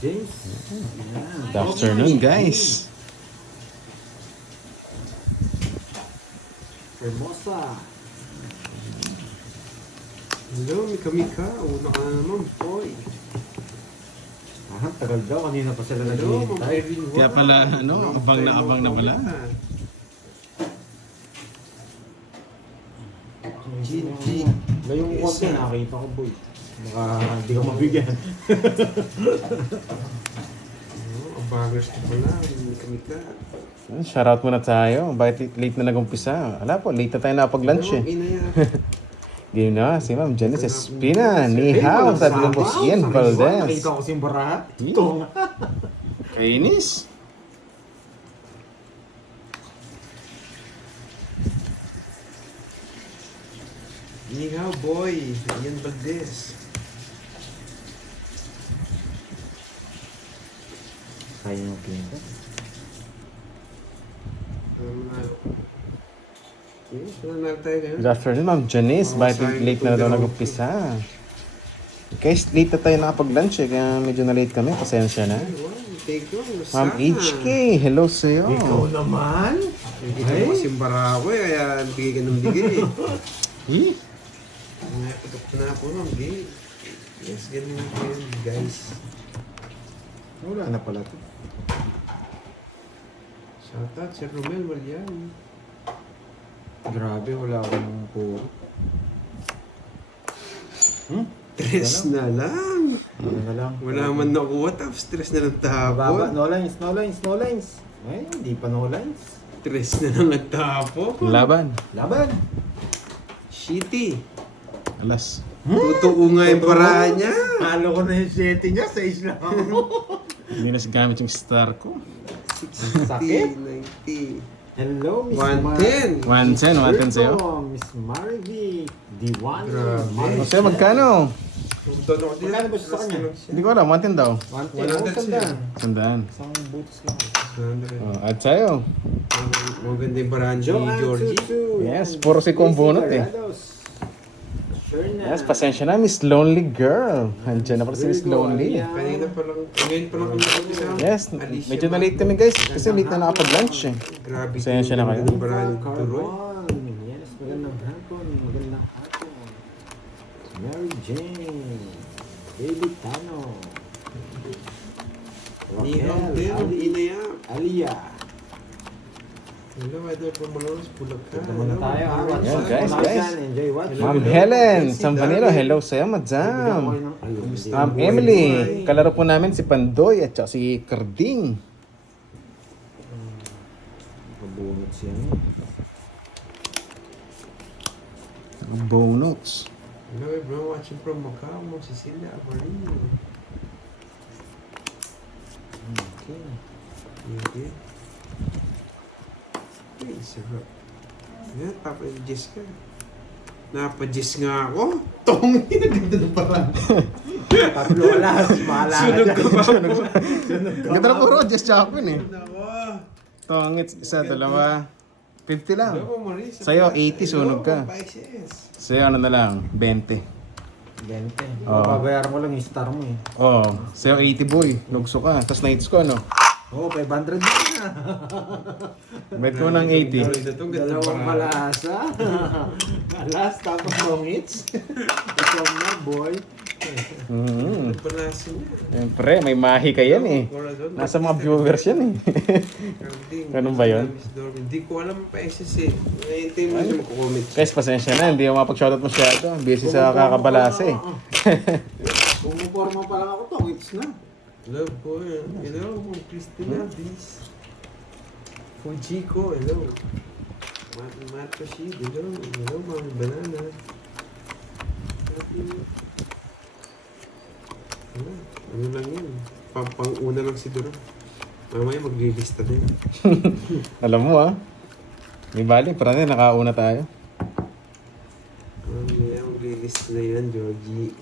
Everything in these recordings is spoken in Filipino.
James. Good afternoon, guys. Hermosa. Hello, Mika. Una ka na naman, boy. Tagal daw. Kanina pa sila Hello, Ma'am naghihintay. Erin. Kaya pala, ano, abang na pala. Gigi. Ngayong konti, nakakita ko, boy. Baka hindi ka mabigyan. Abagers ka pala, Mika. Shoutout muna tayo. Bakit late na nag-umpisa? Ala po, late na tayo nakapag-lunch eh. Inaya. Game na, si Ma'am Janice Espina. Ni hao, sabi ng boss Ian Valdez. Nakita ko si Baraha. Hmm. Ito nga. Kainis. Nihaw, boy. Ian Valdez. Kaya nyo pinita. Yes, wala tayo ngayon. Good afternoon, Ma'am Janice. Bakit late na daw nag-umpisa? Guys, late na tayo nakapag-lunch eh. Kaya medyo na-late kami. Pasensya na. Take you. Ma'am HK, hello sa'yo. Ikaw naman? Hindi ka mo kasing barako eh, kaya bigay ka ng bigay. Eh? Nakapatok na ako ng bigay. Yes, ganun yun, guys. Wala na pala to. Shoutout, Sir Romel Mariano. Grabe, wala akong puro. Tres na lang. Ano na lang? Wala man nakuha, tapos tres na lang Baba, tapon. no lines, no lines, no lines. Ay, hindi pa no lines. Tres na lang nagtapon. Laban. Laban. Shitty. Alas. Totoo nga yung paraan niya. Halo ko na yung setting niya, 6 lang. Hindi na gamit yung star ko. 60, Sakit. 90. Hello, Miss 110. 110 sa'yo. Miss Marivic. D1. Grabe. O sa'yo, magkano? Doon ako din. Magkano ba siya sa kanya? Hindi ko alam, 110 daw. 110. 100 siya. Sandaan. Isang butos lang. 100. Oh, at sa'yo. Maganda yung paraan ni Georgie. Yes, puro si Kumbunot eh. Yes, pasensya na, Miss Lonely Girl. Andiyan na pala si Miss Lonely. Kanina pa lang, ngayon pa lang kami nakapisa. Yes, medyo na late kami guys. Kasi late na nakapag-lunch eh. Grabe. Pasensya na kayo. Yung paraan ni Turoy. Yes, magandang hapon. Magandang hapon. Mary Jane. Baby Tano. Nihang din, inaya. Alia. Hello, Idol Pomoloros, Bulacan. Ito muna tayo ha. Watch Yeah, out. guys, Watch guys. out. Enjoy watching. Ma'am Helen Sambanilo, hello sa'yo, madam. Ma'am Emily, kalaro po namin si Pandoy at saka si Karding. Mabunot siya. Bonuts. Hello, everyone watching from Macau, Ma'am Cecilia Avarino. Okay. Okay. Ay, sarap. Yan, papa-jess ka. Napa-jess nga ako. Tong, ganda ng paraan. Tatlo alas. Mahala Sunog ka pa po. Ganda na puro, just Jacqueline eh. Nako. Tongits, isa, dalawa. 50 lang. Hello, Maurice. Sa'yo, 80, sunog ka. Hello, Pisces. Sa'yo, ano na lang, 20. 20. Oo. Babayaran mo lang yung star mo eh. Oh, sa'yo 80 boy. Lugso ka. Tapos nights ko, ano? Oo, 500 din na. Bet ko ng 80. Ito, ganda ng Dalawang paraan. malasa. Alas, tapos long hits. Ikaw na, boy. Mm. Panasin niya. Siyempre, may mahi ka yan eh. Corazon. Nasa mga viewers yan eh. Carding. Ganun ba yun? Miss Dormy. Hindi ko alam pa SS eh. Nahihintay mo siya magko-comment. Guys, pasensya na. Hindi ako mapag-shoutout masyado. Busy sa kakabalasa eh. Pumuporma pa lang ako to. Hits na. Hello po. Hello, Christina Diz. Fujiko, hello. Mato Shi, hello. Hello, Mami Banana. Ano lang yun? Pang-una lang si Duro. Mamaya maglilista din. Alam mo ah. May bali, parang nakauna tayo. Mamaya maglilista na yan, Georgie.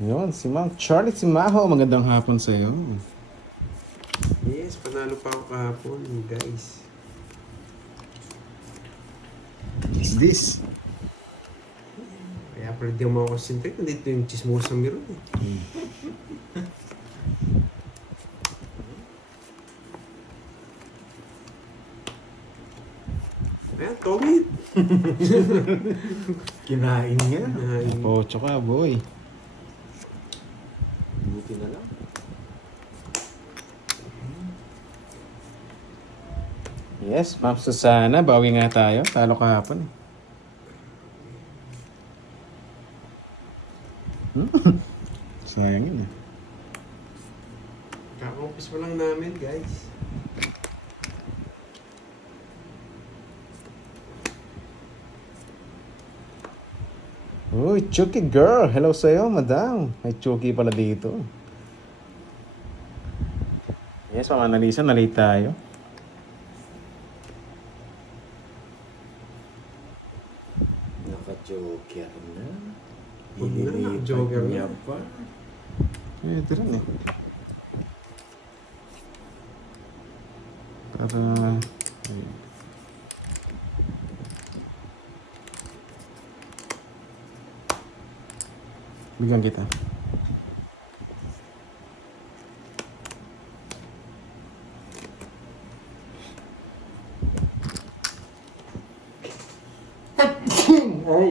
Yun, si Ma'am Charlie Simaho. Magandang hapon sa'yo. Yes, panalo pa ako kahapon, guys. What's this? Kaya pala di ako makakonsentrate. Nandito yung chismosa miro eh. Yan, tongit. Kinain niya. Pocho ka, boy. Buti na lang. Yes, Ma'am Susana, bawi nga tayo. Talo kahapon. Sayang yun eh. Kaka-office pa lang namin, guys. Uy, Chucky girl! Hello sa'yo, madam. May Chucky pala dito. Yes, Ma'am Annalisa, nalate tayo. Naka-joker na. Huwag na, naka-joker na. niya pa. Pwede rin eh. Para... ayun. Bigyan kita. Ay.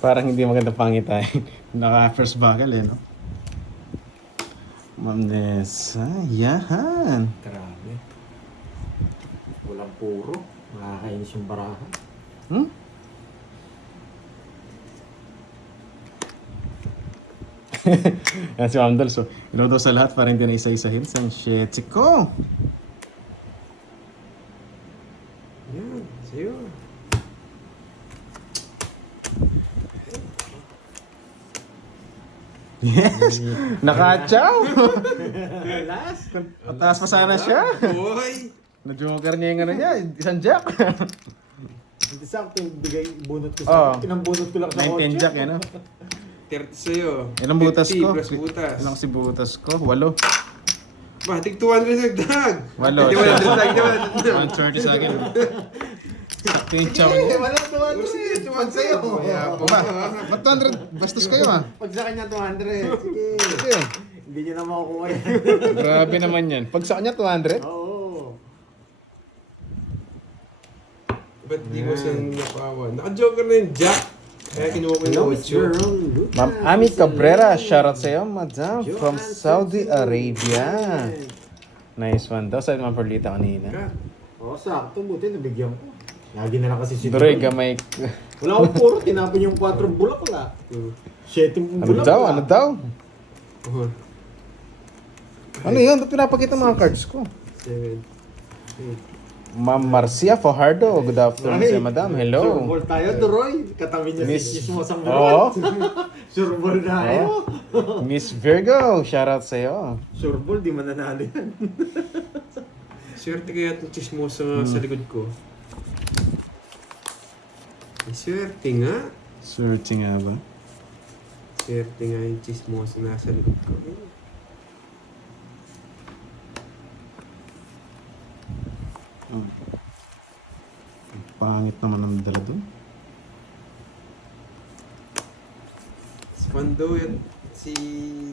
Parang hindi maganda pangitain. Naka first buckle eh, no? Ma'am Nessa, yahan. Grabe. Walang puro. Nakakainis yung barahan. Hmm? Yan si Ma'am Dol. So, ilo daw sa lahat para hindi na isa-isahin. Sanchete ko. Yan, sa'yo. Yes! Nakachaw! Last. Mataas pa sana siya. Boy! Na-joker niya yung ano niya, isang jack. Hindi sakto yung bigay bunot ko Oo. sa Pinambunot ko lang sa 19 jack, yan o. 30 sa'yo. Ilang butas 50 ko? plus butas. Ilang si butas ko? 8. Batik 200 nagdag. Walo. Hindi, 100 nagdag. Hindi, 100. 130 sa akin. Sakto yung chow niya. Walang 200. Pag sa'yo. Mayabang Ba? ka. Ba't 200? Bastos kayo ah. Pag sa kanya 200. Sige. Kasi, Hindi nyo na makukuha yan. grabe naman yan. Pag sa kanya 200? Oo. Ba't di mo siya napawan? Naka-joker na yung jack. Kaya kinuha ko yung 8. Ma'am Ami Cabrera, shoutout sa'yo, madam, from Saudi Arabia. Nice one daw. Saan Ma'am Perlita kanina? Oo, sakto. Buti nabigyan ko. Lagi na lang kasi si Duroy, gamay. Wala akong puro. Tinapon yung 4 bulak wala. 7 Ano bulak daw? wala. Ano daw? Oh, Ano yun? Ba't pinapakita mga cards ko? 7. Ma'am Marcia Fajardo, good afternoon Ay, sa'yo, madam. Hello. Sureball tayo, Duroy. Katabi niya Miss- si Chismosang Oo. Burot. Sureball tayo. Miss Virgo, shoutout sa'yo. Sureball, di mananalo yan. Swerte kaya itong chismosa nga sa likod ko. Ay, swerte nga. Searching nga ba? Swerte nga yung chismosa na sa likod ko. Pangit naman ang dala doon. Si Pando at si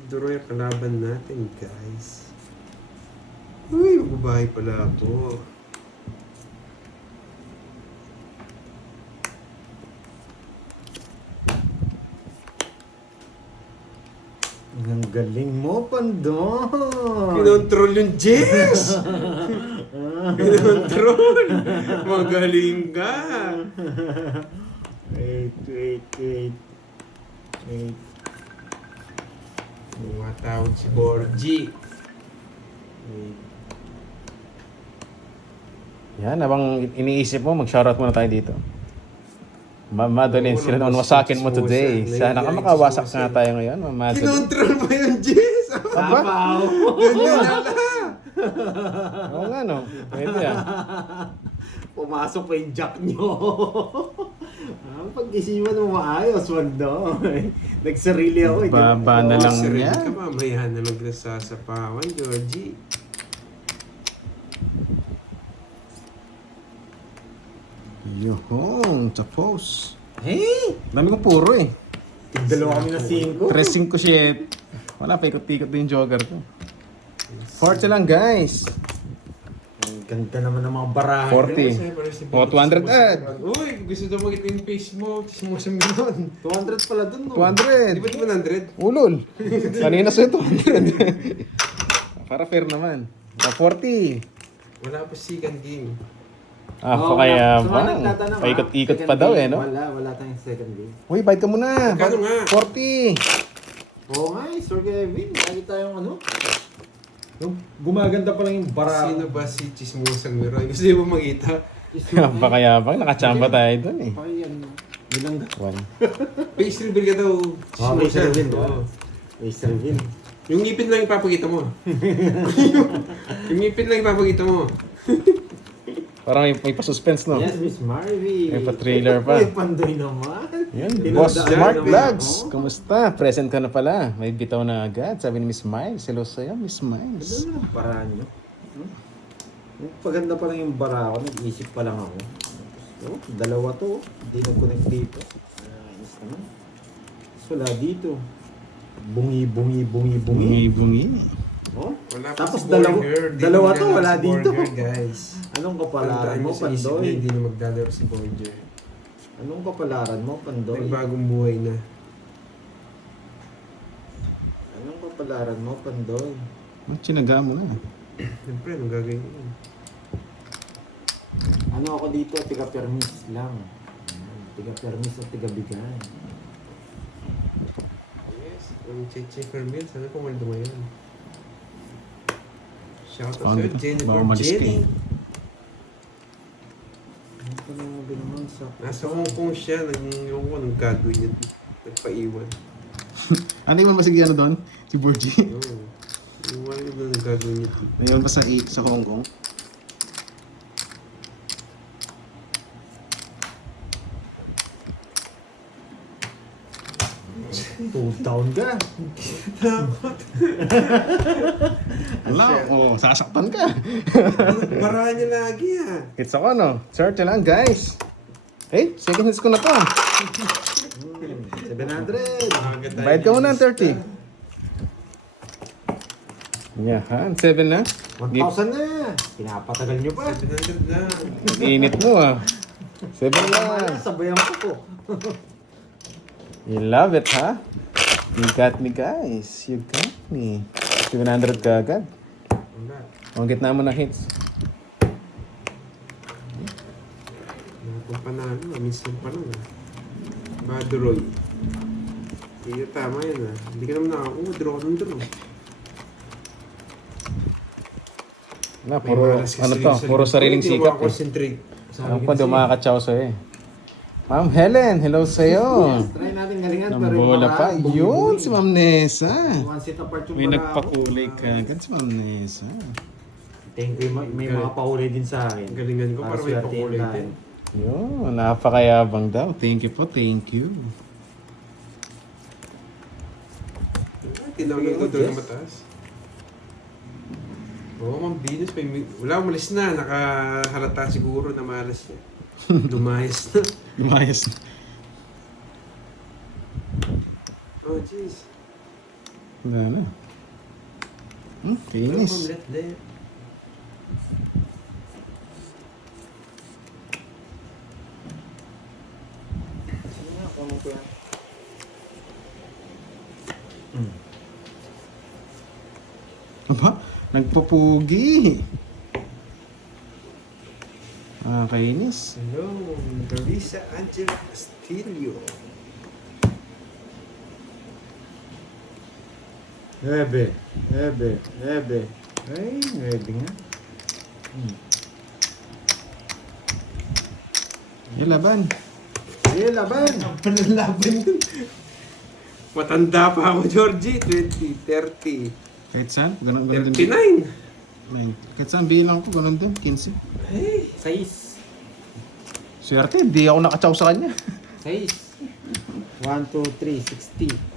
Duroy ang kalaban natin, guys. Uy, magbabahay pala ako. Ang galing mo, Pando. Kinontrol yung Jess! Kinontrol! Magaling ka! Wait. Matawag si Borgie. Yan, habang iniisip mo, mag-shoutout muna tayo dito. Ma'am Madeline, sila naman wasakin mo today. Sana ka makawasak nga tayo ngayon, Ma'am Madeline. Kinontrol mo yung Jess! Aba? Ganyan na! Oo nga no, pwede ah. Pumasok pa yung jack nyo. Pag-isipan mo maayos, Pando. Nagsarili ako. Baba na lang Sarili yan. ka, mamaya na magnasasapawan, Georgie. Yuhong, tapos. Hey! Dami ko puro eh. Dalawa kami na 5. 3-5-7. Wala, paikot-ikot din yung jogger ko. 40 lang guys. Ang ganda naman ng mga barahan. 40. O, 200 ad. Uy, gusto daw makita yung face mo. Chismosan mo yun. 200 pala dun, no? 200. Di ba 100? Ulol. Kanina sa'yo 200. Para fair naman. O, 40. Wala pa second game. Ah, Oo, kaya sa mga ba? nagtatanong, Paikot-ikot second pa daw game, eh, no? Wala tayong second game. Uy, bayad ka muna. Magkano nga? 40. Oo nga, Sir Kevin. Lagi tayong ano. Gumaganda pa lang yung barahan. Sino ba si Chismosang Miroy? Gusto niyo ba makita? Pa kaya ba? Nakachamba tayo dun eh. Pakiyan. Bilang One. Face reveal ka daw. Oh, face reveal. Oo. Face reveal. Yung ngipin lang ipapakita mo. Yung ngipin lang ipapakita mo. Parang may pa-suspense, no? Yes, Miss Marvy. May pa-trailer pa. May pandoy naman. Yan, Tinandaan Boss Smart naman Vlogs. ako. Kamusta? Present ka na pala. May bitaw na agad. Sabi ni Miss Miles. Hello sa'yo, Miss Miles. Ganda naman ang barahan nyo. Paganda pa lang yung bara ko, nag-isip pa lang ako. Oh, dalawa to. Hindi nag-connect dito. Ayos naman. So, wala dito. Bungi. Bungi. Oh? Wala pa Tapos si dalawa- Borger. Di dalawa na to, niya wala si dito. Borger, guys. Anong kapalaran Tandaan mo, niyo sa isip niya, Pandoy? hindi na maglalaro si Borger. Anong kapalaran mo, Pandoy? Nagbagong buhay na. Anong kapalaran mo, Pandoy? Chinaga mo na. Siyempre, anong gagawin mo? Ano ako dito, tiga-permis lang. Tiga-permis at tiga-bigay. Yes, ang Cheche Fermil, sana pumaldo mo yan. Shout out Paano sa'yo, dito? Jennifer Baka umalis ka Jenny. eh. Ano pa naman sa... Nasa Hong Kong siya, yung ko, anong gagawin niya. Nagpaiwan. Ano yung masigi ano doon? Si Borgie. Oo. Iwan ko na nagagawin niya. Ayun pa sa Hong Kong. Down ka. Wala, sasaktan ka. Barahan niya lagi ah. It's ako, no? 30 lang, guys. Eh, second hits ko na to. 700. Bayad ka muna ng 30. Yan, 7 na. 1,000 na. Pinapatagal nyo pa. 700 na. Init mo ah. 7 Tama lang. na, sabayan ko po. You love it, ha? You got me, guys. You got me. 700 ka agad. Wala. Ang gitna mo na hits. Kung panalo, minsan pa lang ah. Badroy. Hindi tama yan ah. Hindi ka naman nakakuha. Draw ka ng draw. Na, puro, ano to? Puro sariling sikap. Eh. Concentrate. Alam ko, hindi makakatsaw sa'yo eh. Ma'am Helen, hello sa'yo. Try natin galingan. Nambola pa. Yun, si Ma'am Nessa. One seat apart yung May bara nagpakulay ka agad si Ma'am Nessa. Thank you. May mga pakulay din sa akin. Galingan ko para may swertein pakulay tayo. din. Yun, napakayabang daw. Thank you po, thank you. Tinawagan ko doon na mataas. Oo, Ma'am Venus. Wala, umalis na. Nakahalata siguro na malas siya. Lumayas na. Lumayas. Oh, jeez. Wala na. Ma'am, Finish. let there. Sige nga, kunin ko yan. Aba, nagpapugi. Kainis. Hello, Larissa Angela Castillo. Ebe. Ay, ebe nga. Yung laban. Sige, laban. Panalaban dun. Matanda pa ako, Georgie. 20, 30, Kahit saan, ganun din. 39. Kahit saan, bilang ko, ganun din, 15. Hey, 6. Swerte, di ako nakatsaw sa kanya. 6. 1, 2, 3, 60.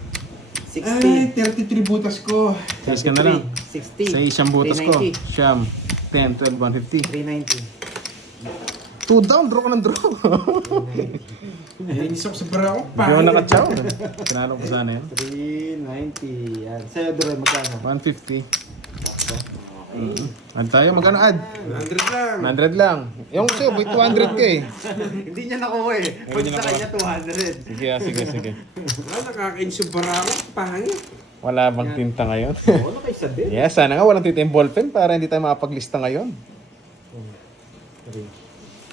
ay, 60. 33 butas ko. Yes ka na lang. 60. Sa isang butas ko. 390. Siyam, 10, 12, 150. 390. 2 down, draw ka ng draw. Nainis ako sa bara ko. Hindi ako nakatsaw. Pinalo ko sana yan. 390. Yan. Sa'yo, Doroy, magkano? 150. Ad tayo, magkano ad? 100 lang. 100 lang. Yung sa'yo, may 200 ka eh. Hindi niya nakuha eh. Pag Hindi niya sa kanya 200. Sige, sige. Nakaka-insubara ako. Pangit. Wala bang tinta ngayon? Oo, na kayo sabi. Yeah, sana nga walang tinta yung ballpen para hindi tayo makapaglista ngayon.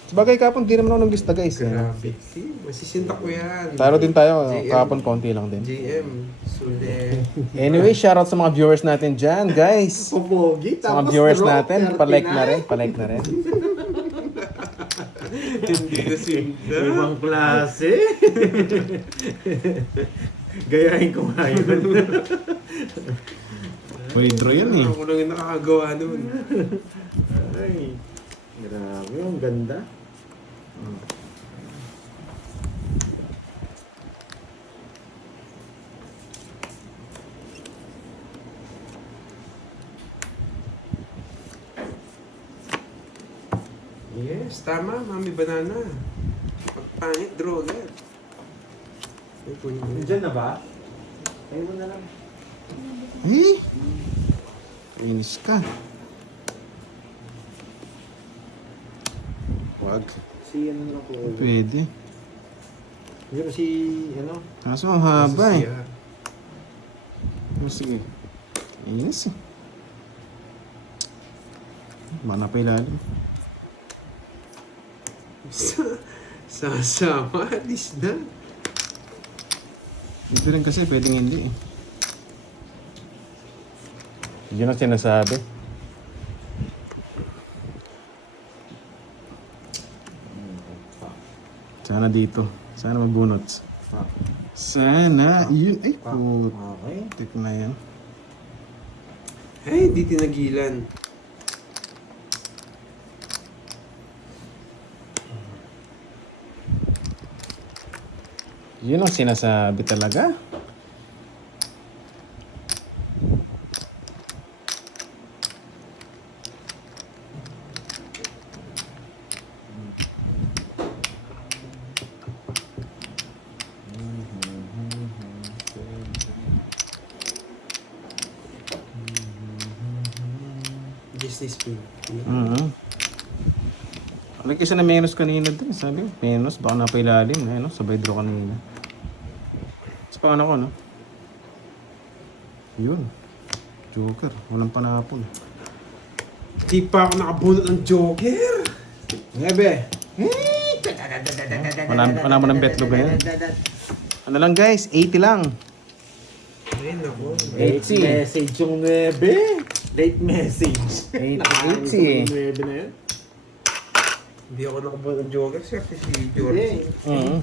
Sabagay kapon, di naman ako naglista guys. Eh. Grabe. See, masisinta ko yan. Taro din tayo, GM. kapon konti lang din. GM. Sule. Anyway, shoutout sa mga viewers natin dyan, guys. Popogi. Sa mga viewers natin, palike na rin, palike na rin. Hindi na sinta. Ibang klase. Gayahin ko nga yun. Uy, draw yan eh. Ako lang yung nakakagawa nun. Ay, grabe. Ang ganda. Yes, tama. Mami Banana. Pagpangit, draw agad. Ay, kunin mo. Diyan na ba? Ayun mo na lang. Eh? Inis ka. Wag. Si ano na lang po. Pwede. Yun si ano. Kaso ang haba eh. Siya. Sige. Inis eh. Mana pa ilalim. Sasama, alis na. Ito rin kasi pwedeng hindi eh. Yun ang sinasabi. Sana dito. Sana magbunot. Sana. Yun. Ay, Okay. putik na yan. Ay, di tinagilan. Yun ang sinasabi talaga. Disney Spring. Alam kasi na menos kanina din. Sabi, menos. Baka napailalim. Ayun, no? Sabay draw kanina. Sa paano ko, no? Yun. Joker. Walang panapon. Di pa ako nakabunot ng Joker. Nebe. Wala mo ng betlog ngayon. Ano lang guys? 80 lang. Ay, naku. Late message yung 9. Late message. 80. 9 na yun. Hindi ako nakabunot ng Joker. Siyempre si George. Mm-hmm.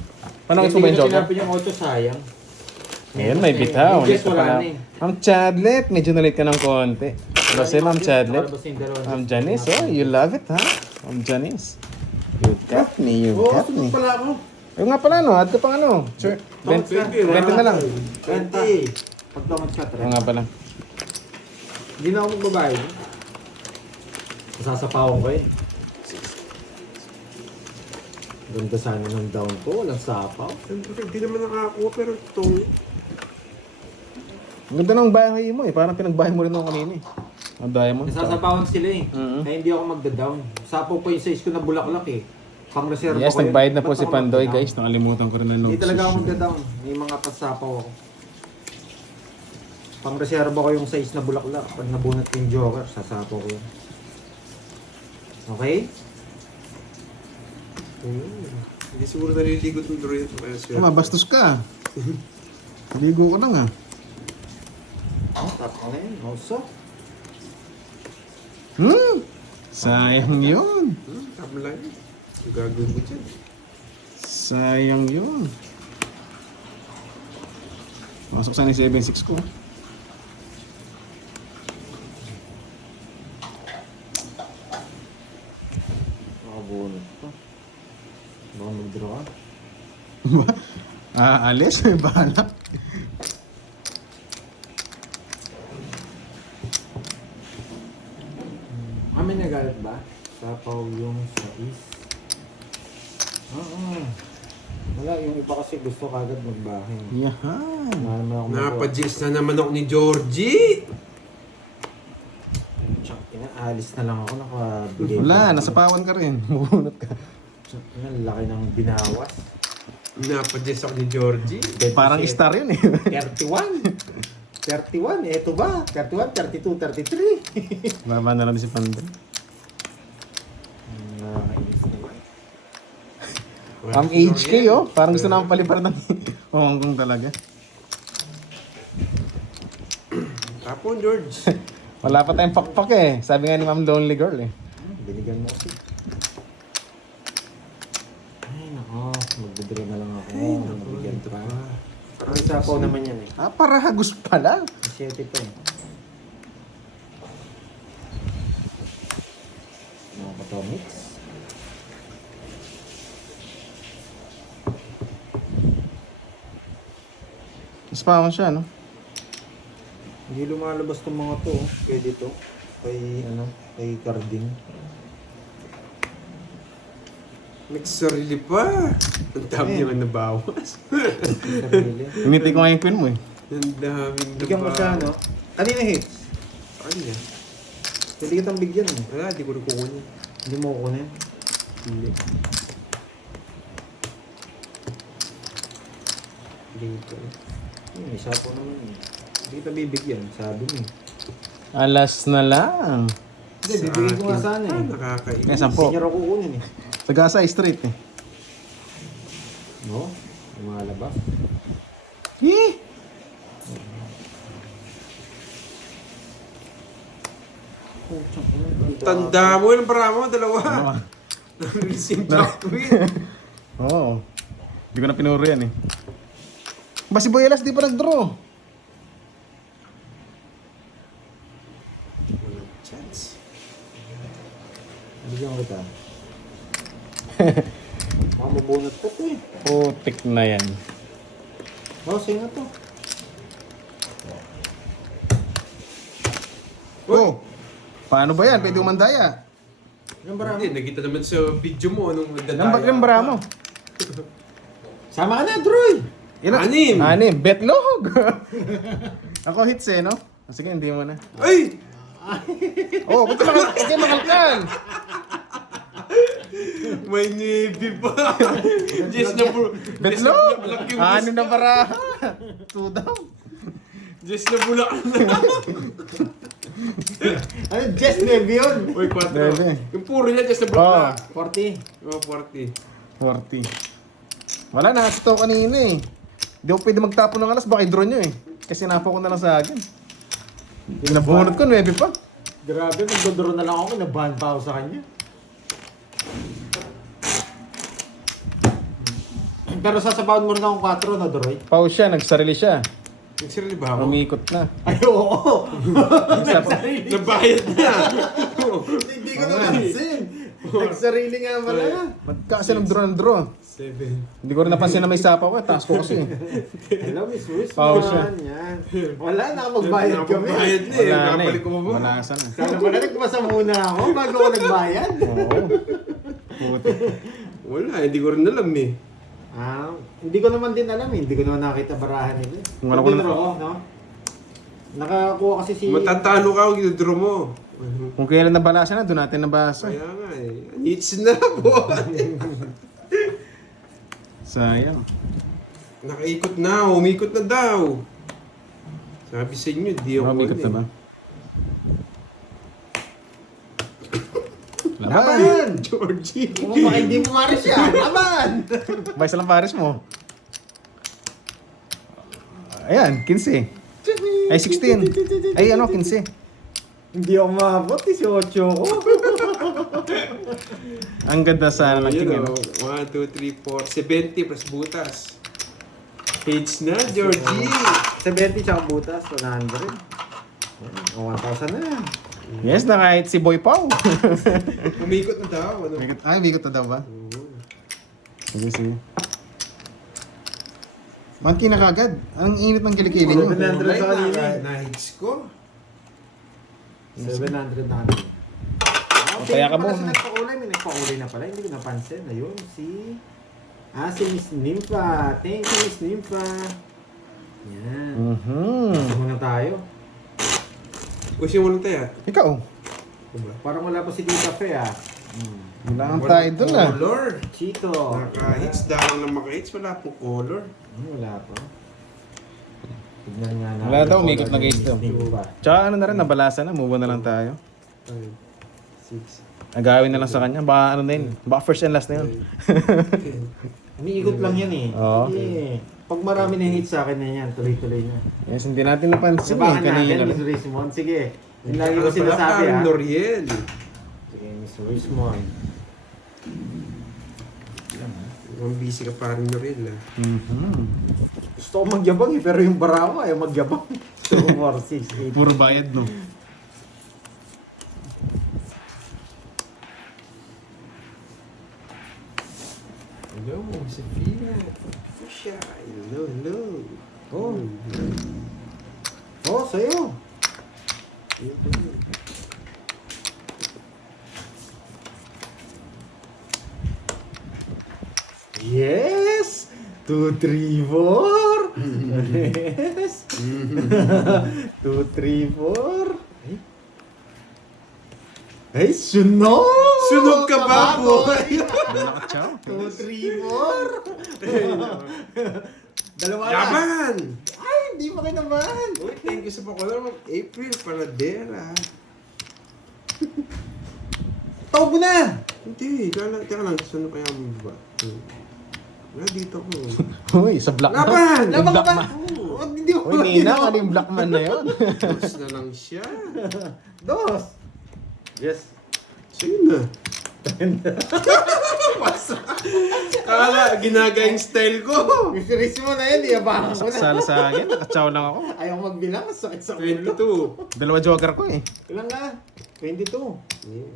Paano mo ba yung Joker? Hindi yung 8 sayang. Ngayon may bitaw. Yes, Late ka wala pala. na eh. Ma'am Chadlet, medyo na late ka ng konti. Kasi Ma'am Chadlet. Ma'am Janice, oh, you love it, ha? Ma'am Janice. You got me, you Oo, got sunod me. pala ako. Yung nga pala, no? Add ka pang ano? Sure. 20 na lang. 20. Pag damat ka, Yung nga pala. Hindi na ako magbabayad. Masasapawan ko eh. Ganda sana ng down ko, walang sapaw. Siyempre, hindi naman nakakuha pero itong... Ang ganda ng bahay mo eh. Parang pinagbahay mo rin ako kanina eh. Ang diamond. Nasasapawan sila eh. Mhm. Kaya hindi ako magda-down. Sapaw pa yung size ko na bulaklak eh. Pang-reserva Yes, ko yun. nagbayad na po Ba't si ako Pandoy magda-down? guys. Nakalimutan ko rin na Hindi notes. talaga ako magda-down. May mga pasapaw ako. Pang-reserva ko yung size na bulaklak. Pag nabunot ko yung Joker, sasapaw ko yun. Okay? Hindi siguro naliligot ng draw yun. Kaya siya. Bastos ka. Ligo ko lang ah. Tap ko na yun. Also. Sayang yun. Tama lang yun. Ang gagawin ko dyan. Sayang yun. Masok sana yung 7.6 ko. Nakabunot pa. Baka mag-draw ka. Aalis, may balak. May nagalit ba? Sapaw yung size. Oo. Wala, yung iba kasi gusto kagad magbahay. Yahan. Wala naman ako magawa. Napajils na naman ako ni Georgie. Alis na lang ako, nakabigay. Wala, nasa pawan ka rin. Bubunot ka. Ang laki ng binawas. Napadjess ako ni Georgie. Parang star yun eh. 31. 31, eto ba? 31, 32, 33. Baba na lang si Pandan. Nakakainis naman. Ang HK oh. Parang gusto na akong paliparan ng Hong Kong talaga. Tapon, George. Wala pa tayong pakpak eh. Sabi nga ni Ma'am Lonely Girl eh. Binigyan mo kasi. Ay, nako. Magdodro na lang ako. Nabigyan pa. Ang sapaw naman yan eh. Ah, para hagos pala. 7 pa eh. Mga katomics. Mas pawan siya no? Hindi lumalabas tong mga to. Pwede to. Kay Carding. Nagsarili pa. Ang dami naman nabawas. Sarili. Hiniti ko nga yung queen mo eh. Ang daming Bigyan mo siya, no? Kanina hits. Kanya. Pwede kitang bigyan eh. Wala, di ko rin kukunin. Hindi mo kukunin. Hindi. Dito. May sapo naman eh. Hindi kita bibigyan, sabi mo eh. Alas na lang. Hindi, bibigyan ko nga sana eh. Nakakainis. Kaya 10. Senior ako kukunin eh. Sagasa street eh. No? Lumalabas. Eh! Tanda mo yun, para mo, dalawa. Ano? Sim Jack Queen. Oo. Hindi ko na pinuro yan eh. Ba si Boyelas di pa nag-draw? Walang chance. Bigyan kita. Baka mabunot ko to eh. Putik na yan. Oh, sa'yo nga to. Oh! Paano ba yan? Pwede umandaya. Ilang bara mo? Hindi, nakita naman sa video mo nung Ilang bara mo? Sama ka na, Droy! Anim! Anim. Betlog! Ako hits eh, no? Sige, hindi mo na. Ay! Oh, ba't ka makalkal? May Navy pa! Just na bro. Betlog! Anim na baraha. Tudam. Just na bulakan na. Ano, Jess Navy yun? Uy, 4. Navy. Yung puro niya, just na bulakan. 40. Oh, 40. 40. Wala na, ito kanina eh. Hindi ako pwede magtapon ng alas, baka i-draw nyo eh. Kasi napo ko na lang sa akin. Pinabunod ko, 9 pa. Grabe, nagdodoro na lang ako, nabahan pa ako sa kanya. Pero sasabawan mo rin akong 4 na, Droy. Pause siya, nagsarili siya. Nagsarili ba ako? Umikot na. Ay, oo! Nagsarili. Nabayad na! Hindi ko napansin. Nagsarili nga pala. Kasi ng draw. 7. Hindi ko rin napansin na may sapaw ko. Taas ko kasi. Hello, Miss Wiz. Pause siya. Yan. Wala, nakapagbayad kami. Bayad na eh. Wala na eh. Nakabalik ko ba ba? Wala sa na. Sana pala nagpasa muna ako bago ako nagbayad. Oo. Puti. Wala, hindi ko rin alam eh. Ah, hindi ko naman din alam eh. Hindi ko naman nakita barahan nila. Kung ano ko na- Dinro ko, no? Nakakuha kasi si... Matatalo ka kung ginudro mo. Kung kailan nabasa na, doon natin nabasa. Kaya nga eh. It's na po. Sayang. Nakaikot na, umikot na daw. Sabi sa inyo, di ako Umikot na ba? Laban! Laban! Georgie. Kung baka hindi mo maris yan, laban! Baysa lang pares mo. Ayan, 15. Ay, 16. Ay, ano, 15. Hindi ako maabot, 18 ko. Ang ganda sana ng Yun king, o. ano? 1, 2, 3, 4, 70 plus butas. Page na, Georgie. 70 tsaka butas, 100. O, 1,000 na yan. Yes, na kahit si Boy Pau. Umikot na daw. Ano? Ay, bigot na daw ba? Sige, sige. Manti na kagad. Ang init ng kilikili nyo. 700 sa kanina. Na-hits ko. 700 na kanina. Kaya ka mo. Kasi nagpakulay, may nagpakulay na pala. Hindi ko napansin. Ayun, si Miss Nympha. Thank you, Miss Nympha. Yan. Mhm. Muna tayo. Uy, siya mo lang tayo. Ikaw. Diba? Parang wala pa si Tita Fe ah. Wala kang tayo dun ah. Color. Chito. Naka-hits, dahil lang maka-hits, wala pong color. Wala pa. Tignan nga natin. Wala daw, umikot na guys daw. Hindi pa. Tsaka ano na rin, nabalasa na, move on na lang tayo. 5, 6, Agawin na lang sa kanya, baka ano na yun, baka first and last na yun. 10. Umiikot lang yan eh. Oo. Hindi. Pag marami na hit sa akin na yan, tuloy-tuloy na. Yes, hindi natin napansin eh, Sabahan kanina natin, lang. Miss Rismond. Sige. Yung lagi ko sinasabi Parang ha. Noriel. Sige, Miss Rismond. Ang busy ka parang Noriel ah. Gusto ko magyabang eh, pero yung barawa ayaw magyabang. 2, 4, 6, 8. Puro bayad no. Hello, Sofia. Pusha. Hello, hello. Oh. Oh, sa'yo. Yes! 2, 3, 4. Yes! 2, 3, 4. Ay, sunog! Sunog ka ba, boy? Nakatsaw. 2, 3, 4. Dalawa na. Laban! Ay, hindi pa kinaman. Uy, thank you sa pakulo. April, Panadera. Tawag mo na! Hindi, teka lang. Saan kaya mo ba? Wala dito ko. Uy, sa black Laban! Laban ka ba? Oo. Oh, hindi ko Uy, Nina, ano yung black man na yun? Tapos na lang siya. Dos. Yes. Sino na? Kala, ginagayang style ko. Miss mo na yan, di abangan ko na. Sala sa akin, nakatsaw lang ako. Ayaw magbilang, sakit sa ulo. 22. Dalawa joker ko eh. Ilan nga? 22. Yeah.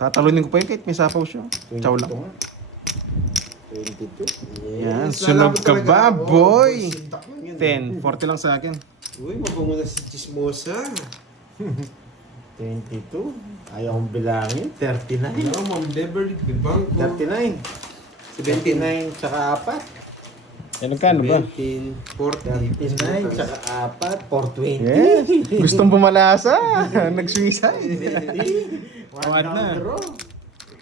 Tatalunin ko pa yun kahit may sapaw siya. Chow lang. 22. Yan, Yes, sunog lalabot ka talaga ba, ako. boy? Sindak lang yan. 10, 40 lang sa akin. Uy, mabango na si Chismosa. 22. Ayaw kong bilangin. 39. Hello, Ma'am Beverly Bibangco. 39. 79 tsaka 4. Yan, magkano ba? 17, 40. 39 tsaka 4. 420. Yes, gustong pumalasa. Nag-suicide. 20. Tawad na. Draw.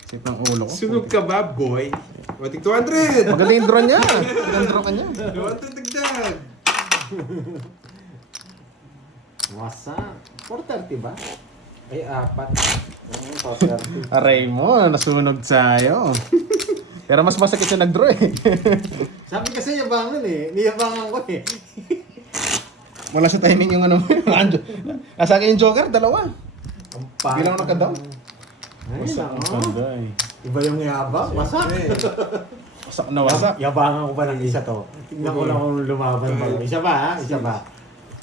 Sip ng ulo ko. Sunog ka ba, boy? Matik 200! Magaling yung draw niya. Magaling draw ka niya. 200 dagdag! Wasa. 430 ba? Ay, 4. 430. Aray mo, nasunog sa'yo. Pero mas masakit siya nag-draw eh. Sabi kasi yabangan eh. Niyabangan ko eh. Wala sa timing yung ano mo. Nasa akin yung joker, dalawa. Ang Bilang nagka-down. Ay, Wasak ang nako. panda eh. Iba yung yabang. Wasak. Wasak na wasak. Yabangan ko ba ng isa to? Tingnan ko lang kung lumaban ba. Isa ba ha? Isa ba?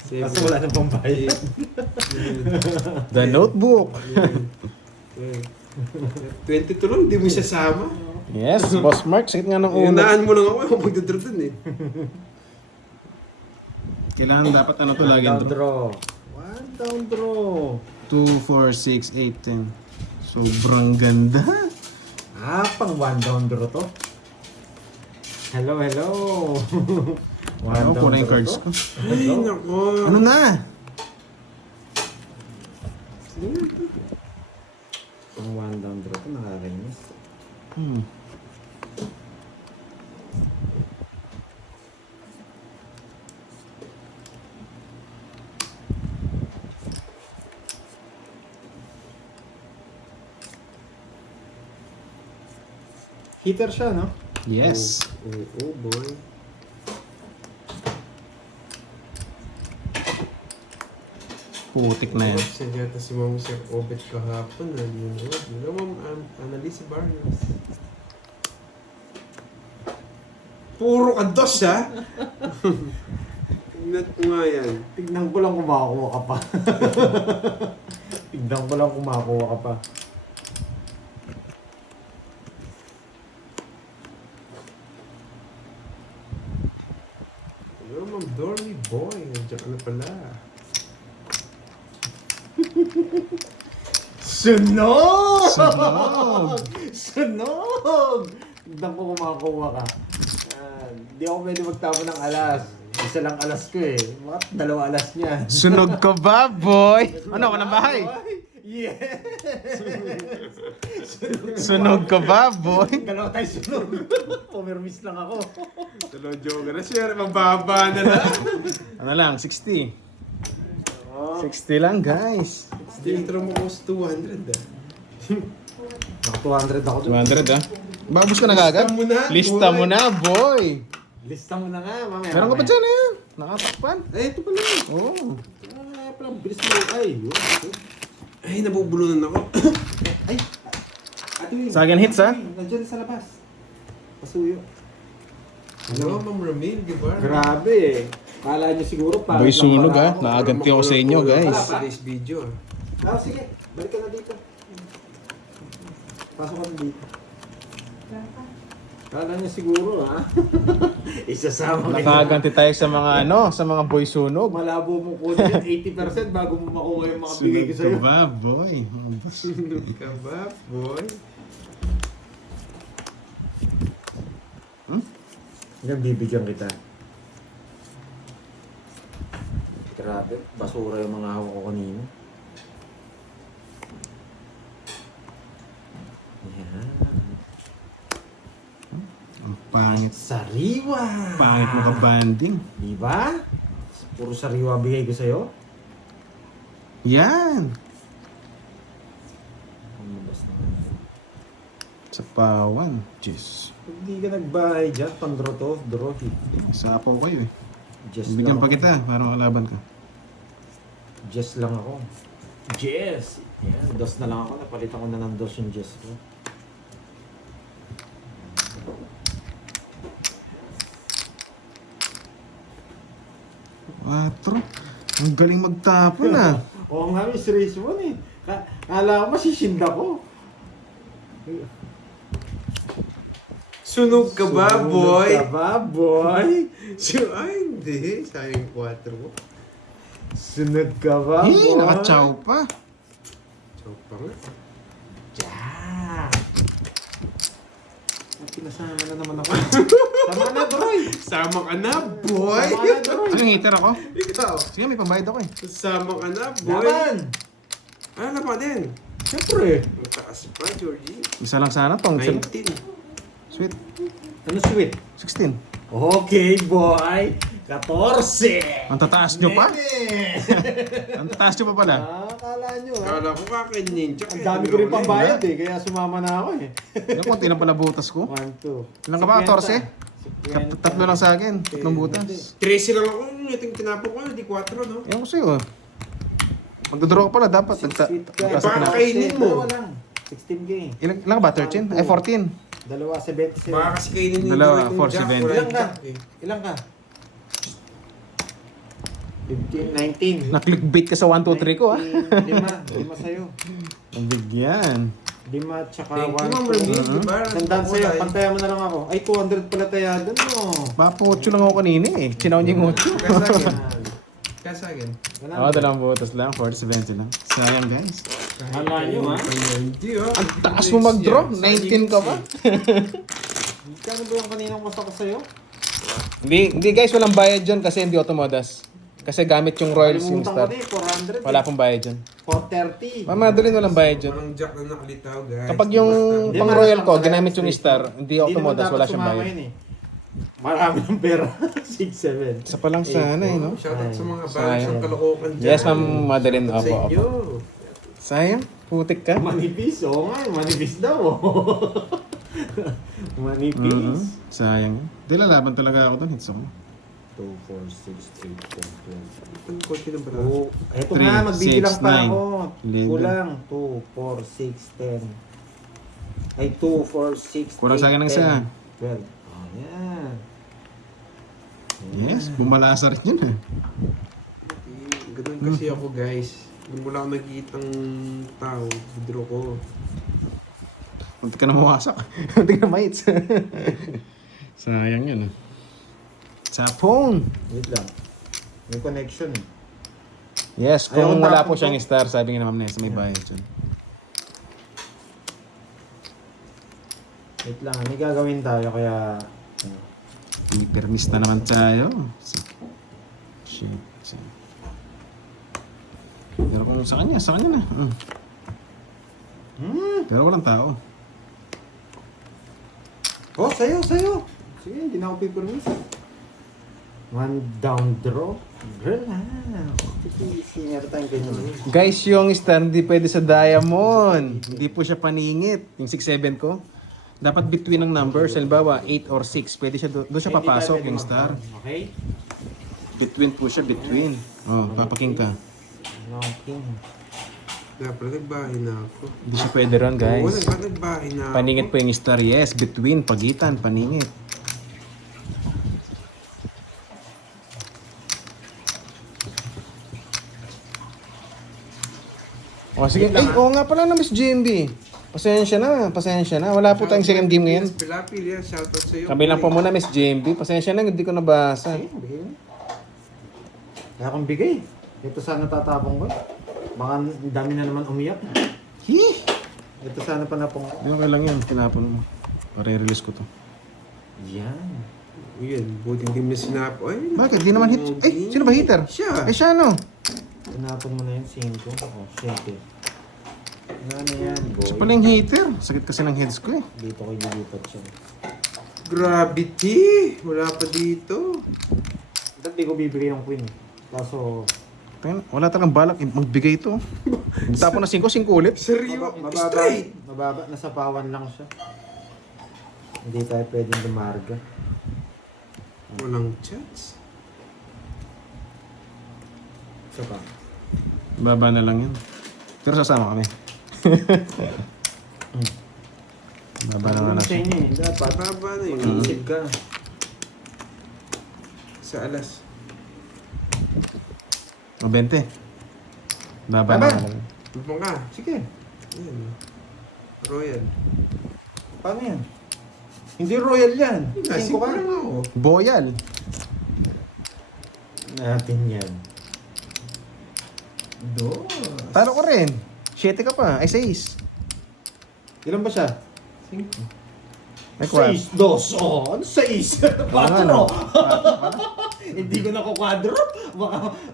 Kasi wala nang pambayad. The Notebook. 22 lang, di mo siya sama. Yes, Boss Mark, sakit nga ng ulo. Unaan mo lang ako, magdadrop dun eh. Kailangan dapat ano to One lagi down ang draw. draw. One down draw. 2, 4, 6, 8, 10. Sobrang ganda. Pang one down draw to. Hello, hello. Ano, puna yung cards ko. Ay, nako. Ano na? Pang one down draw to, nakakainis. Hitter siya, no? Yes. Oh boy. Putik na yan. Sadya ta si Ma'am Sir Obet kahapon. Hello, Ma'am Annalisa Barrios. Puro kados ha? Tingnan ko nga yan. Tignan ko lang kumakuha ka pa. Tignan ko lang kumakuha ka pa. Hello, Ma'am Dormy Boy. Nandiyan ka na pala. Sunog! Sunog! Sunog! Tignan ko kumakuha ka. Di ako pwede magtapon ng alas. Isa lang alas ko eh. Bakit dalawa alas niya? Sunog ka ba, boy? Ano, walang bahay? Yes! Sunog ka ba, boy? Dalawa tayo sunog. Pumirmis lang ako. Hello, Joker. Sir, mababa na lang. Ano lang, 60. Oh. 60 lang, guys. Intro mo ko 200 ah. Naka 200 ako doon. 200 ah. Babos ka na kagad? Lista mo na, Lista boy. mo na, boy. Lista mo na nga, mamaya. Meron ka pa dyan eh. Nakatakpan. Ay, ito pala. Oo. Ah, parang bilis mo. Ay, yun. Ay, nabubulunan ako. Ay! Ate Wing. Sa akin hits, ha? Nandiyan sa labas. Pasuyo. Ano, Ma'am Ramil, di ba? Grabe eh. Kala nyo siguro pa. Boy, sunog ah. Nakaganti ako sa inyo, guys. Sa today's video ah. Ah, sige. Balik ka na dito. Pasok ka na dito. Kala nyo siguro ha. Isasama ka. Nakaganti tayo sa mga ano, sa mga boy sunog. Malabo mo kunin yung 80% bago mo makuha yung mga bigay ko sa'yo. Sunog ka ba, boy? Sunog ka ba, boy? Yan, bibigyan kita. Grabe, basura yung mga hawak ko kanina. Yan. Ang pangit. Sariwa! Pangit mo ka banding. Diba? Puro sariwa bigay ko sa'yo. Yan. Lumabas naman yun. Sa pawan. Jeez. Hindi ka nagbahay dyan, pan-draw to, draw. Sapaw kayo eh. Just Bigyan lang pa ako. kita para makalaban ka. Just lang ako. Jess! Yan, dos na lang ako. Napalitan ko na ng dos yung Jess ko. Watro. Ang galing magtapon ah. Oo nga, may serious mo eh. Kala ko masisinda ko. Sunog ka ba, boy? Sunog ka ba, boy? Ay, hindi. Sayang 4 mo. Sunog ka ba, boy? Nakachaw pa. So, pang. Yeah. Pinasama na naman ako. Tama na, Droy. Sama ka na, boy! Tama na, Droy. Ano yung hater ako? Ikaw, Sige, may pambayad ako eh. sama ka na, boy! Laban! Ano pa din? Siyempre. Mataas pa, Georgie. Isa lang sana tong. 19. Sweet. Ano sweet? 16. Okay, boy. 14. Ang tataas nyo pa? Nene. Ang tataas nyo pa pala. Kala nyo ha. Kala ko kakainin. Ang dami ko rin pambayad eh, kaya sumama na ako eh. Yung konti lang pala butas ko. 1, 2. Ilan ka ba? 14? Tatlo lang sa akin. Tatlong butas. 13 lang ako. Yung tinapon ko, hindi 4, no? Ewan ko sa'yo. Magdodraw ka pala dapat. baka kainin mo. Dalawa lang. 16K. Ilan ka ba? 13? Ay, 14. Dalawa, 77. Baka kasi kainin ni Dalawa, Droid yung 4, Jack, 7. wala Ilan yung ka? Jack, eh. Ilan ka? 15, 19. Na-clickbait ka sa 1, 2, 3 ko ah. 5 sa'yo. Ang bigyan. 5 tsaka Thank you, Ma'am 1, 2. Ramil, di ba? Tandaan sa'yo, pantayan mo na lang ako. Ay, 200 pala tayo doon mo. Papo 8 lang ako kanina eh. Sinaw niya yung 8. Kaya sa akin. Kaya sa akin. Oo, dalawang butas lang. 40-70 lang. Sayang guys. Hala nyo ha. Hindi ah. Ang taas mo mag-draw. 19 ka ba? Kano ba yung kaninang basta ko sa'yo? Hindi guys, walang bayad dyan kasi hindi automodas. Kasi gamit yung Royal Kalimutan SingStar. ko na 400. Wala pong bayad dyan. 430. Mamadalin walang bayad dyan. Walang Jack na nakalitaw, guys. Kapag yung Hindi, pang malas Royal lang ko, pala, ginamit yung straight. Star, hindi automodas, wala siyang bayad. Yun eh. Marami ng pera. 6, 7. Isa pa lang sana eh, no? Shoutout sa mga Sayang. bags ng kalokohan dyan. Yes, Ma'am Madeline. Sa Opo, inyo. opo. Sayang, putik ka. Manipis. Oo nga, manipis daw. Manipis. Sayang. Di lalaban talaga ako doon, hits ako. 2, 4, 6, 8, 10, 12. Ang konti ng bra. Oh, eto 3, nga, magbibilang 6, pa 9, ako. 11. Kulang. 2, 4, 6, 10. Ay, 2, 4, 6, Kulang sa akin ng isa. 12. Oh, yan. Yes, bumalasa rin yun eh. Ganun kasi ako, guys. Nung wala ako nakikitang tao, draw ko. Muntik ka na mawasak. Muntik na mahits. Sayang yun. Sa phone. Wait lang. May connection eh. Yes, Ayaw kung wala tapon po siyang to. star, sabi nga naman Ness, may bayad yun. Wait lang, may gagawin tayo kaya... Permis na naman tayo. Shit. Pero kung sa kanya na. Pero walang tao. Oh, sa'yo. Sige, hindi na ako pipirmis. One down draw. Relax. Easy. Meron tayong ganyan. Guys, yung star hindi pwede sa diamond. Hindi po siya paningit. Yung 6-7 ko. Dapat between ng numbers. Halimbawa, 8 or 6. Pwede siya doon siya papasok yung star. Okay? Between po siya, between. Oh, papaking ka. Okay. Dapat nagbahay na ako. Hindi siya pwede ron, Oo, guys. nagbahay na ako. Paningit po yung star. Yes, between, pagitan, paningit. O sige, ay, oo nga pala na Miss GMB. Pasensya na. Wala po tayong second game ngayon. Pilapil yan, shoutout sa'yo. Kabilang po muna Miss GMB. Pasensya na, hindi ko nabasa. Sige, bigay mo. Kaya akong bigay. Ito sana tatapong ko. Baka ang dami na naman umiyak. Hee! Ito sana pa napong ko. Hindi okay lang yan, tinapon mo. Pare-release ko to. Yan. Yan, buti hindi mo sinapo. Ay, Bakit? Di naman hit. Ay, sino ba hitter? Siya. Ay, siya ano? Tinapon mo na yung 5. Oh, 7. Ano yan, boy? Siya pala yung hitter. Sakit kasi ng heads ko eh. Dito ko ililipat siya. Gravity! Wala pa dito. Ba't di ko bibigay ng queen? Kaso, Wala talagang balak magbigay ito. Tapos na 5 ulit. Seryo, mababa, straight! mababa, nasa pawan lang siya. Hindi tayo pwedeng dumarga. Walang chance. Isa pa. Baba na lang yun. Pero sasama kami. Baba na nga na Sa siya. inyo eh, dapat. Baba na yun. Mag-iisip ka. Sa alas. O 20. Baba na Baba. nga lang. Lupang ka. Sige. Yan. Royal. Paano yan? Hindi royal yan. Kasi 5 ka. lang ako. Boyal. Natin yan. Dos. Talo ko rin. 7 ka pa. Ay 6. Ilan ba siya? 5. Ay 4. 6, 2. Oh, ano 6? 4. Hindi ko nakukwadro.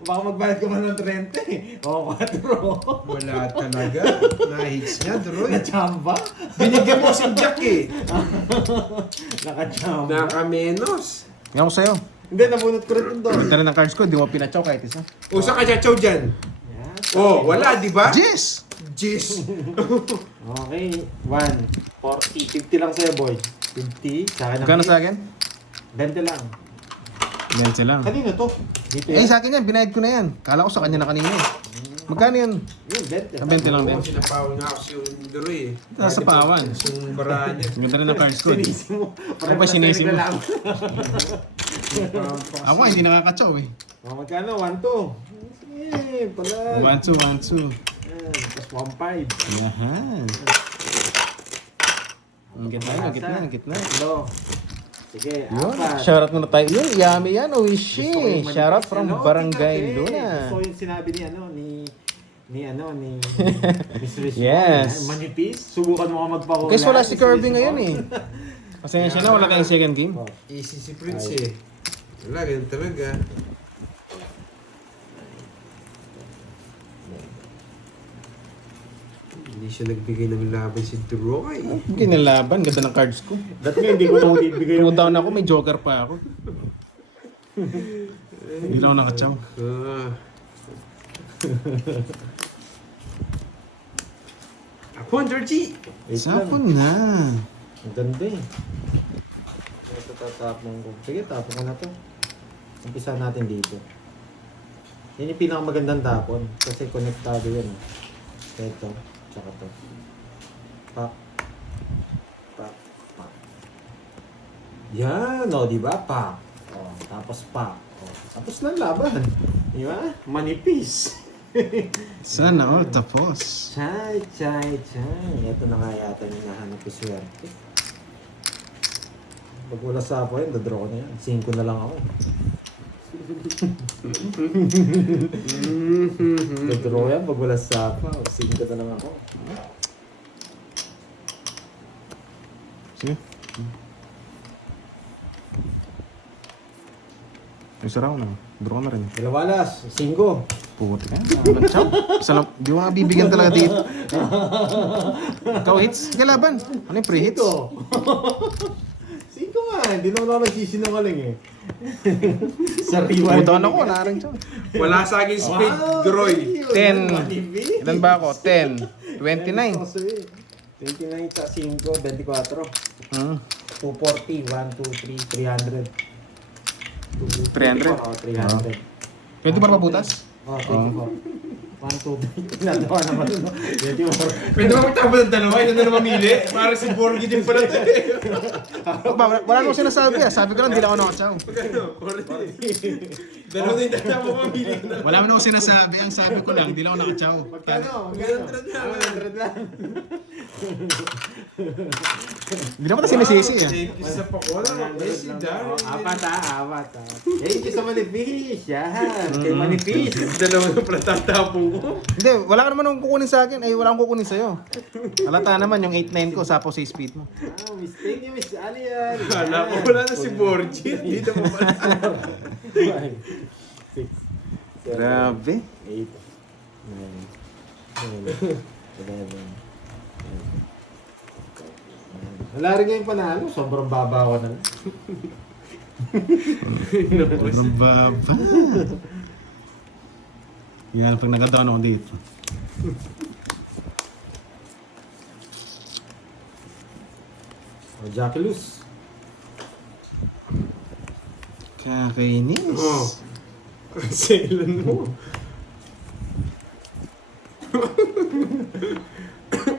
Baka magbayad ka man ng 30. O, 4. Wala talaga. Na-hits niya, Droy. Nachamba? Binigyan mo si Jack eh. Nakachamba. Naka-menos. Ngayon ko sa'yo. Hindi, nabunot ko rin yung doon. Ito rin ng cards ko. Di mo pinachaw kahit isa. O, saan ka chachaw dyan? Yan. Oh, wala, di ba? Jess! Jis. Okay, 1, 40. 50 lang sa'yo, boy. 50. Sa akin Magkano sa akin? 20 lang. 20 lang. Kanino to? Dito Eh yan. sa akin yan. Binayad ko na yan. Kala ko sa kanya na kanina eh. Magkano yan? Yun, 20. Sa 20 lang din. Oo, sinapawal nga ako si Droy eh. Sa pawan. Yung barahan niya. Ganda rin ng cards ko. Sinisi mo. Ako ba sinisi mo? Lang. Ako hindi nakakachaw eh. O, magkano? 1, 2. Sige, pala. 1, 2, 1, 2. Yan, plus 1, 5. Yahan. Ang gitna. Hello. Sige, Yun. 4. Shoutout muna tayo. Yun, yummy yan. Oishi. Gusto ko yung Shoutout manipis, from ano? Barangay Tingnan, Luna. Gusto ko yung sinabi ni Miss Rich. Yes. Manipis. Subukan mo ka magpahula. Guys, wala si Kirby ngayon eh. Pasensya na, wala tayong second game. Oh. Easy si Prince eh. Wala, ganun talaga. Hindi siya nagbigay ng laban si Droy. Ginalaban, ganda ng cards ko. Dati nga hindi ko na bibigay Two down ako, may joker pa ako. Hindi lang ako nakachaw. Ah. Ako, Georgie! Wait lang. Sapon na. Ang ganda eh. Ito tatapon ko. Sige, tapon ko na to. Umpisa natin dito. Yan yung pinakamagandang tapon. Kasi konektado yan. Ito, tsaka to. Pak. Pak. Pak. Yan, o, di ba? Pak. O, tapos pak. O, tapos lang laban. Di ba? Manipis. Sana all tapos. Chay, chay, chay. Ito na nga yata yung nahanap ko swerte. Pag wala sa ako yun, dadraw ko na yan. 5 na lang ako. Dadraw yan, pag wala sa ako. 5 na lang ako. Sige. Ay, sara ko na. Draw ko na rin. Dalawalas, 5. Puti ka. Chow. Di mo nga bibigyan talaga dito. Ikaw hits? Sige laban. Ano yung pre-hits? Siko nga, hindi naman ako nagsisinungaling eh. Sariwa. Pumunta ako, naring chow. Wala sa akin speed, Droy. 10. Ilan ba ako? 10. 29. 29 sa 5, 24. Hmm. 240, 1, 2, 3, 300. 300? Oo, 300. Pwede ba mabutas? Oh, 24. 1, 2, 3. Natawa naman no? 24. Pwede ba magtabo ng dalawa? Ito na mamili? Para si Borgie din pala ito eh. Wala nang sinasabi ah. Sabi ko lang, di lang ako nakachow. Magkano? 40. Dalawa din tayo mo mamili. Wala mo nang sinasabi. Ang sabi ko lang, di lang ako nakachow. Magkano? 100 lang. 100 lang. Hindi naman na sinisisi ah. Thank you sa pakula. Eh, si Darren. Apat. Thank you sa Manifis. Yan. Kay Manifis. Dalawa na pala tatapong ko. Hindi, wala ka naman akong kukunin sa akin. Ay, wala akong kukunin sa'yo. Halata naman yung 8-9 ko, sapo 6 feet mo. Ah, mistake niya, Miss Ali yan. Kala ko wala na si Borgie. Dito mo pala. 6, 7, Grabe. 8, 9, 11. Wala rin kayong panalo. Sobrang baba ko na lang. Ang baba. Yan, pag nagkataon ako dito. O, Jackie Luz. Kakainis. Oh. Selan mo.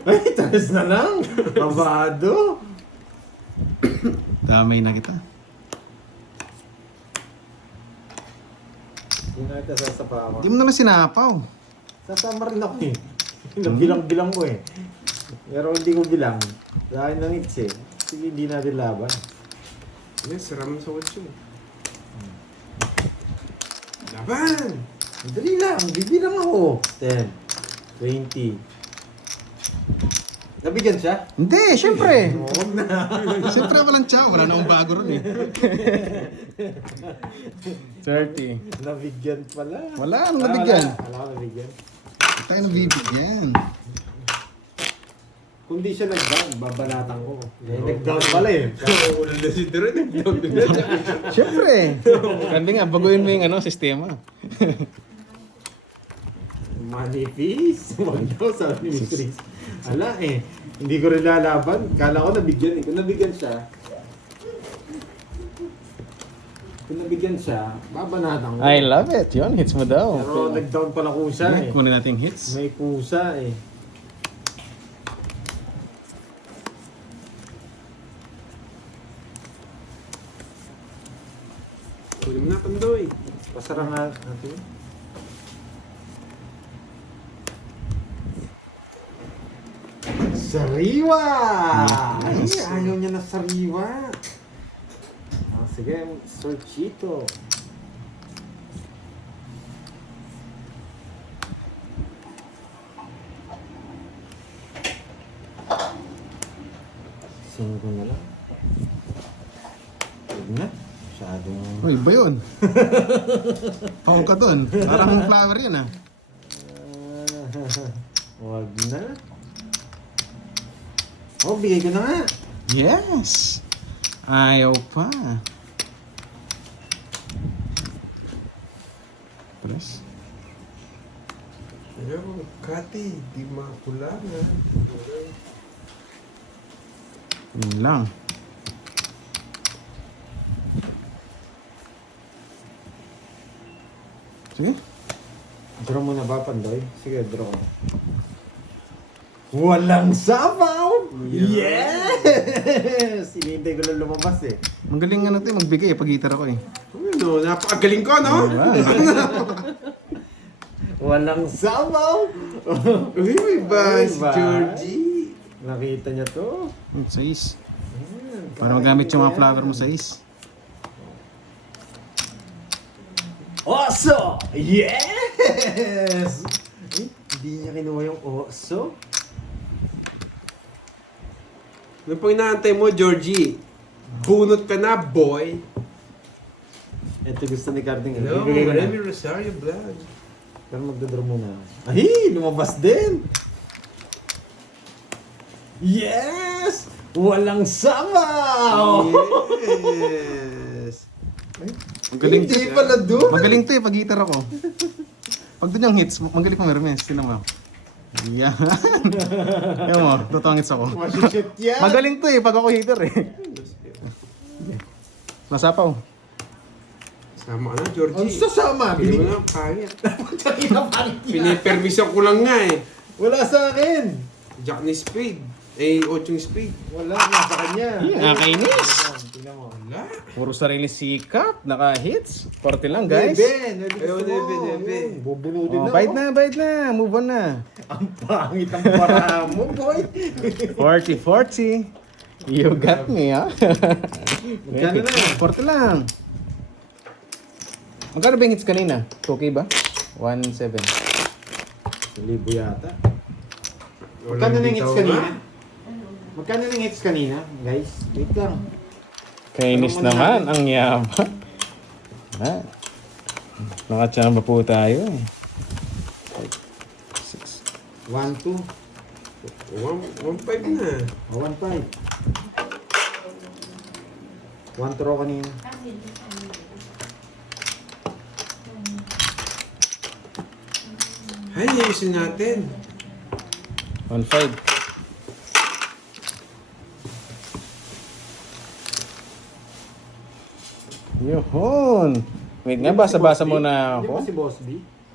Ay, taas na lang. Kabado. Damay na kita. Hindi na kita sasapawan. Hindi mo naman sinapaw. Sasama rin ako eh. Bilang-bilang ko eh. Pero hindi ko bilang. Sa akin ng hits eh. Sige, hindi natin laban. Yes, saram sa kotse. Laban! Madali lang. Bibilang ako. 10, 20. Nabigyan siya? Hindi, syempre. Huwag na. Syempre walang chow. Wala na akong bago ron eh. 30. Nabigyan pala. Wala, anong nabigyan? Wala ko nabigyan. Tayo na bibigyan. Kung di siya nag-down, babanatan ko. Nag-down pala eh. Wala na si Darren. Nag-down din na. Syempre. Kandi nga, baguhin mo yung sistema. Manifis. Huwag daw sabi ni Miss Chris. Ala eh. Hindi ko rin lalaban. Kala ko nabigyan eh. Kung nabigyan siya, babanatan ko. I love it. Yun, hits mo daw. Pero nag-down pala kusa eh. Kunin natin yung hits. May kusa eh. Huli mo na, Pandoy. Pasara nga natin. Sariwa! Ay, Nice. ayaw niya na sariwa. Ah, sige, Sir Chito. Singko na lang. Huwag na. Masyadong... Uy, ba yun? Paul ka dun. Parang flower yan ah. Huwag na. Oh, bigay ko na nga. Yes! Ayaw pa. Press. Ayaw, Kati. Di makula na. Yun lang. Sige. Draw mo na ba, Pandoy? Sige, draw ko. Walang sabaw! Yes! Hinihintay ko lang lumabas eh. Magaling nga natin magbigay pag-gitar ako eh. Ano, napakagaling ko, no? Walang sabaw! Uy, may ba Uy, si ba? Georgie? Nakita niya to. Sais. Ayan, Para magamit yung mga kaya. flower mo sais. Oso! Yes! Eh, hindi niya kinuha yung oso. Ano pang inaantay mo, Georgie? Bunot ka na, boy. Ito gusto ni Carding. Hello, Ibigay ko na. Remy Rosario Vlog. Pero magdodraw muna. Ay! Lumabas din! Yes! Walang sabaw! Yes! Magaling Hindi pala doon! Magaling to eh, pag-gitar ako. Pag doon yung hits, magaling ko Hermes. Tinan mo. Yan. Yan mo, totoong hits ako. Masishit yan! Magaling to eh, pag ako hitter eh. Nasapaw. Sama ka na, Georgie. Ang sasama! Pili mo na, pangit. Pinapalit yan! Pinipermisan ko lang nga eh. Wala sa akin! Jack ni spade. Eh, 8 spade. Wala, nasa kanya. Nakakainis. Tingnan mo. Wala. Puro sarili sikap, naka-hits. 40 lang guys. Nebe! Ayaw, nebe. Bubunutin Oh, na bite ako. na, bite na. Move on na. Ang pangit ang para mo, boy! 40-40. You got me, ha? Magkano na? 40 lang. Magkano ba yung hits kanina? 2K ba? 1.7. 1,000 yata. Walang Magkano na yung hits bitaw kanina? nga. Magkano na yung hits kanina, guys? Wait lang. Kainis Ano mo naman, natin? ang yaman. Ha? Nakachamba po tayo eh. 6. 1, 2. 1.5 na. 1, 5. 1 throw kanina. Hay, ayusin natin. 1.5. Yohon! Wait nga, basa-basa muna Hindi ba si ako. Boss B?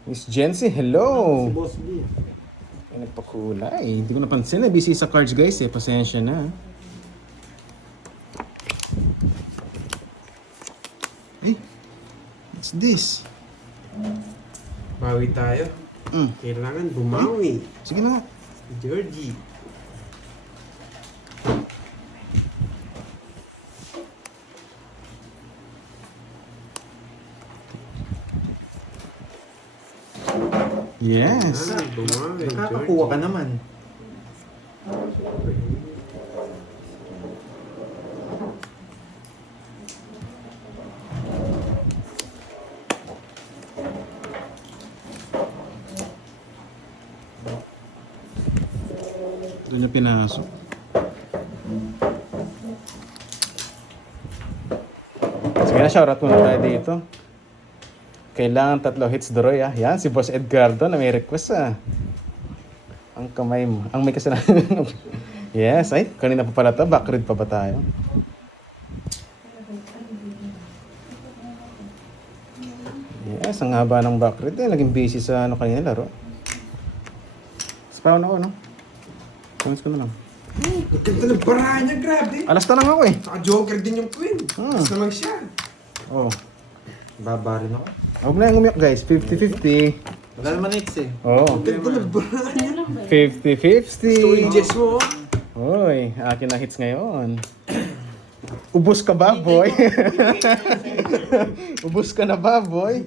Miss Jency, hello! Si Boss B. Ay, nagpakulay. Hindi ko napansin na busy sa cards guys eh. Pasensya na. Hey, what's this? Bawi tayo. Mm. Kailangan bumawi. Sige na nga. Georgie. Yes. Bumawi, Nakakakuha ka naman. Doon niya pinasok. Sige na, shoutout muna tayo dito. Kailangan 3 hits Doroy ah. Yan, si Boss Edgardo na may request ah. Ang kamay mo. Ang may kasalanan. Yes, ay, kanina pa pala to. Backread pa ba tayo? Yes, ang haba ng backread eh. Naging busy sa ano kanina laro. Spawn ako, no? Comments ko na lang. Ang ganda ng barahan niya, grabe. Alas na lang ako eh. Naka-joker din yung queen. Alas na lang siya. Oh. Baba rin ako. Huwag na yung umiyak guys. 50-50. Wala naman hits eh. Oh. Ang ganda ng barahan niya. 50-50. Storages mo. Hoy, akin na hits ngayon. Ubus ka ba, boy? Ubus ka na ba, boy?